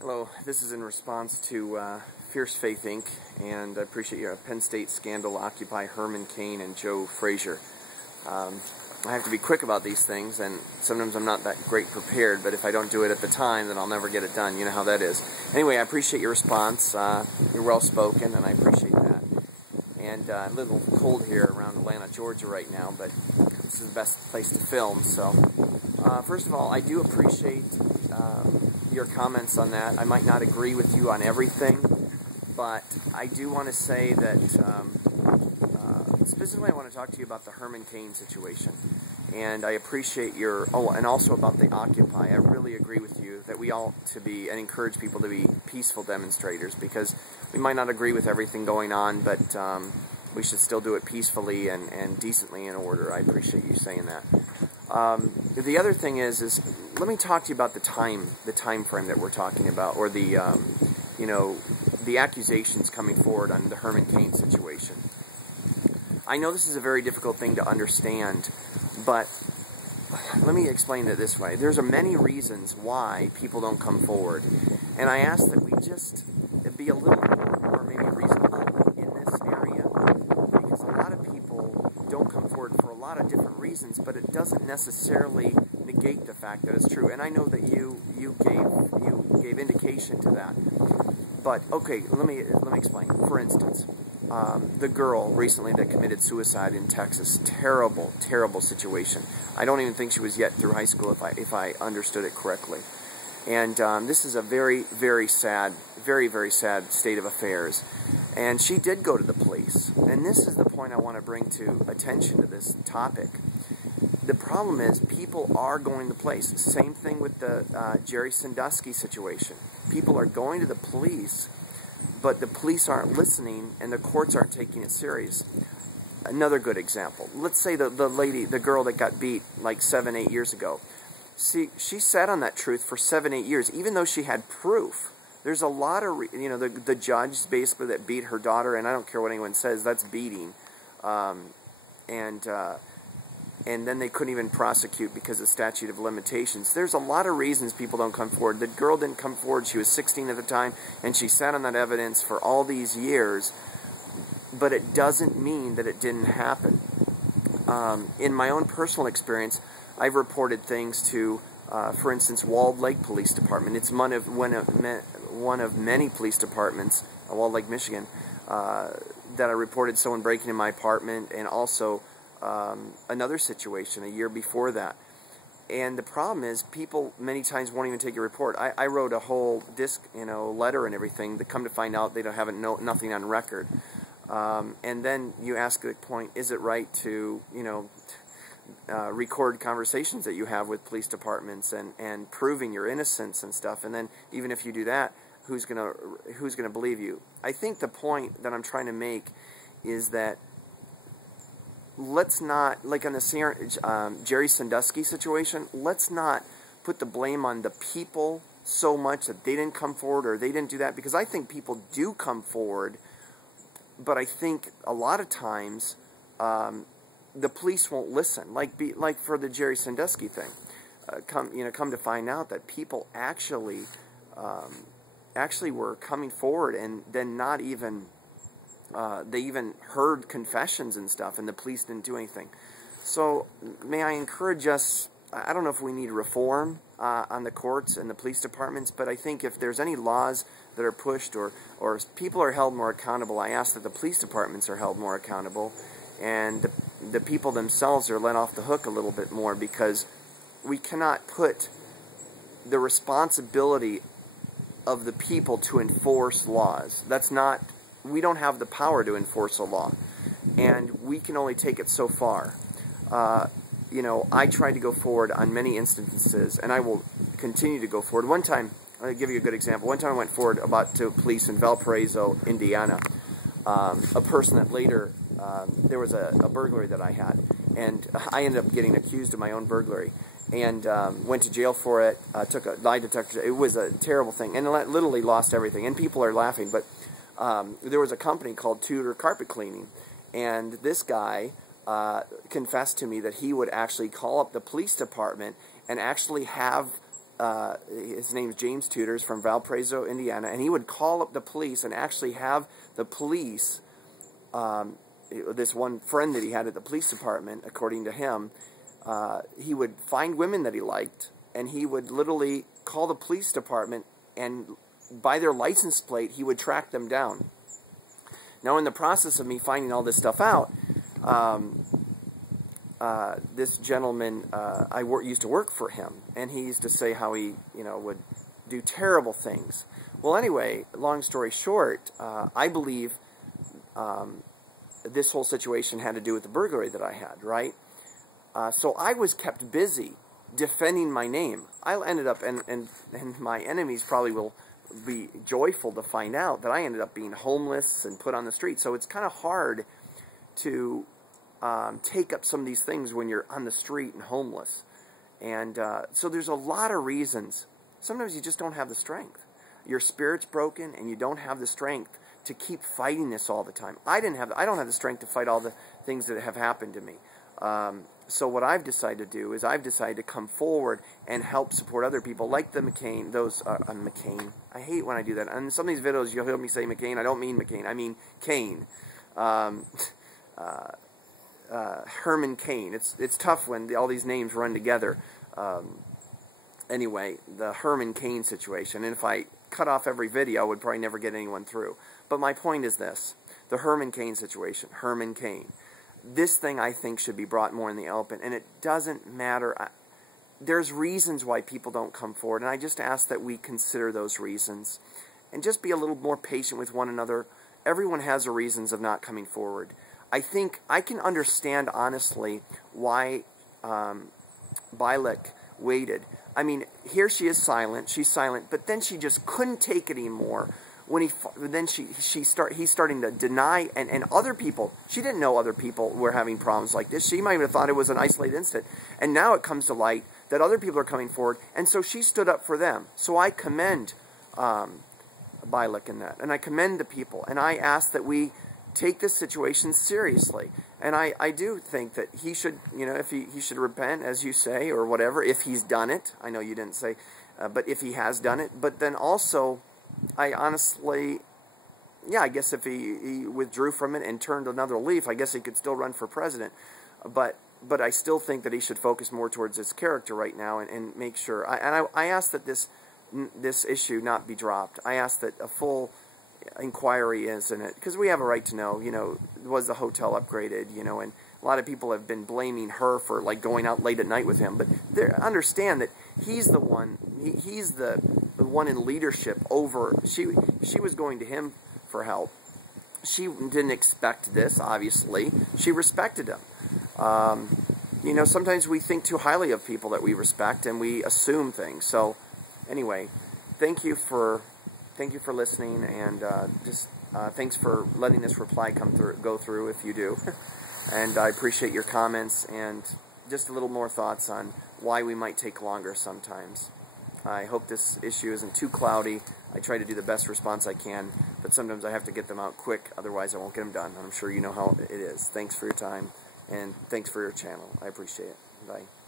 Hello, this is in response to Fierce Faith Inc. and I appreciate your Penn State scandal Occupy Herman Cain and Joe Frazier. I have to be quick about these things, and sometimes I'm not that great prepared, but if I don't do it at the time, then I'll never get it done. You know how that is. Anyway, I appreciate your response. You're well spoken, and I appreciate that. And a little cold here around Atlanta, Georgia right now, but this is the best place to film. So, first of all, I do appreciate your comments on that. I might not agree with you on everything, but I do want to say that specifically I want to talk to you about the Herman Cain situation. And I appreciate your, and also about the Occupy. I really agree with you that we ought to be, and encourage people to be peaceful demonstrators, because we might not agree with everything going on, but we should still do it peacefully and decently in order. I appreciate you saying that. The other thing is let me talk to you about the time frame that we're talking about, or the, the accusations coming forward on the Herman Cain situation. I know this is a very difficult thing to understand, but let me explain it this way. There's many reasons why people don't come forward, and I ask that we just be a little more maybe reasonable in this area, because a lot of people don't come forward for a lot of different reasons, but it doesn't necessarily negate the fact that it's true. And I know that you gave indication to that. But okay, let me explain. For instance, the girl recently that committed suicide in Texas, terrible situation. I don't even think she was yet through high school, if I understood it correctly. And this is a very sad state of affairs. And she did go to the police. And this is the point I want to bring to attention to this topic. The problem is people are going to the police. Same thing with the Jerry Sandusky situation. People are going to the police, but the police aren't listening and the courts aren't taking it serious. Another good example. Let's say the girl that got beat like 7-8 years ago. See, she sat on that truth for 7-8 years, even though she had proof. There's a lot of, the judge basically that beat her daughter, and I don't care what anyone says, that's beating. And then they couldn't even prosecute because of statute of limitations. There's a lot of reasons people don't come forward. The girl didn't come forward. She was 16 at the time, and she sat on that evidence for all these years, but it doesn't mean that it didn't happen. In my own personal experience, I've reported things to, for instance, Walled Lake Police Department. It's one of many police departments, Walled Lake, Michigan, that I reported someone breaking in my apartment, and also another situation a year before that. And the problem is people many times won't even take a report. I wrote a whole letter and everything, to come to find out they don't have nothing on record. And then you ask the point, is it right to, record conversations that you have with police departments and proving your innocence and stuff? And then even if you do that, who's gonna believe you? I think the point that I'm trying to make is that let's not, like on the Jerry Sandusky situation, let's not put the blame on the people so much that they didn't come forward or they didn't do that, because I think people do come forward, but I think a lot of times the police won't listen. Like for the Jerry Sandusky thing, come to find out that people actually were coming forward, and then not even. They even heard confessions and stuff, and the police didn't do anything. So may I encourage us, I don't know if we need reform on the courts and the police departments, but I think if there's any laws that are pushed or people are held more accountable, I ask that the police departments are held more accountable, and the people themselves are let off the hook a little bit more, because we cannot put the responsibility of the people to enforce laws. We don't have the power to enforce a law, and we can only take it so far. I tried to go forward on many instances, and I will continue to go forward. One time, I'll give you a good example. One time I went forward to police in Valparaiso, Indiana. A person that later, there was a burglary that I had, and I ended up getting accused of my own burglary, and went to jail for it, took a lie detector. It was a terrible thing, and literally lost everything, and people are laughing, but there was a company called Tudor Carpet Cleaning, and this guy confessed to me that he would actually call up the police department and actually have his name's James Tutors from Valparaiso, Indiana, and he would call up the police and actually have the police, this one friend that he had at the police department, according to him, he would find women that he liked, and he would literally call the police department, and by their license plate, he would track them down. Now, in the process of me finding all this stuff out, this gentleman, I used to work for him, and he used to say how he, would do terrible things. Well, anyway, long story short, I believe this whole situation had to do with the burglary that I had, right? So I was kept busy defending my name. I ended up, and my enemies probably will be joyful to find out that I ended up being homeless and put on the street. So it's kind of hard to take up some of these things when you're on the street and homeless. And so there's a lot of reasons. Sometimes you just don't have the strength. Your spirit's broken and you don't have the strength to keep fighting this all the time. I don't have the strength to fight all the things that have happened to me. So what I've decided to do is I've decided to come forward and help support other people like the McCain, McCain. I hate when I do that. And some of these videos you'll hear me say McCain. I don't mean McCain. I mean Cain. Herman Cain. It's tough when all these names run together. Anyway, the Herman Cain situation. And if I cut off every video, I would probably never get anyone through. But my point is this. The Herman Cain situation. Herman Cain. This thing, I think, should be brought more in the open. And it doesn't matter. There's reasons why people don't come forward. And I just ask that we consider those reasons. And just be a little more patient with one another. Everyone has their reasons of not coming forward. I think I can understand, honestly, why Bialik waited. I mean, here she is silent. She's silent. But then she just couldn't take it anymore. When he's starting to deny, and other people, she didn't know other people were having problems like this. She might have thought it was an isolated incident. And now it comes to light that other people are coming forward, and so she stood up for them. So I commend Bialik in that, and I commend the people, and I ask that we take this situation seriously. And I do think that he should, if he should repent, as you say, or whatever, if he's done it. I know you didn't say, but if he has done it. But then also, I honestly, I guess if he withdrew from it and turned another leaf, I guess he could still run for president. But I still think that he should focus more towards his character right now and make sure. I ask that this issue not be dropped. I ask that a full inquiry is in it, because we have a right to know, was the hotel upgraded, and a lot of people have been blaming her for like going out late at night with him, but understand that he's the one, he's the one in leadership over, she was going to him for help. She didn't expect this, obviously. She respected him. Sometimes we think too highly of people that we respect and we assume things. So anyway, thank you for listening, and thanks for letting this reply go through if you do. And I appreciate your comments and just a little more thoughts on why we might take longer sometimes. I hope this issue isn't too cloudy. I try to do the best response I can, but sometimes I have to get them out quick, otherwise I won't get them done. I'm sure you know how it is. Thanks for your time, and thanks for your channel. I appreciate it. Bye.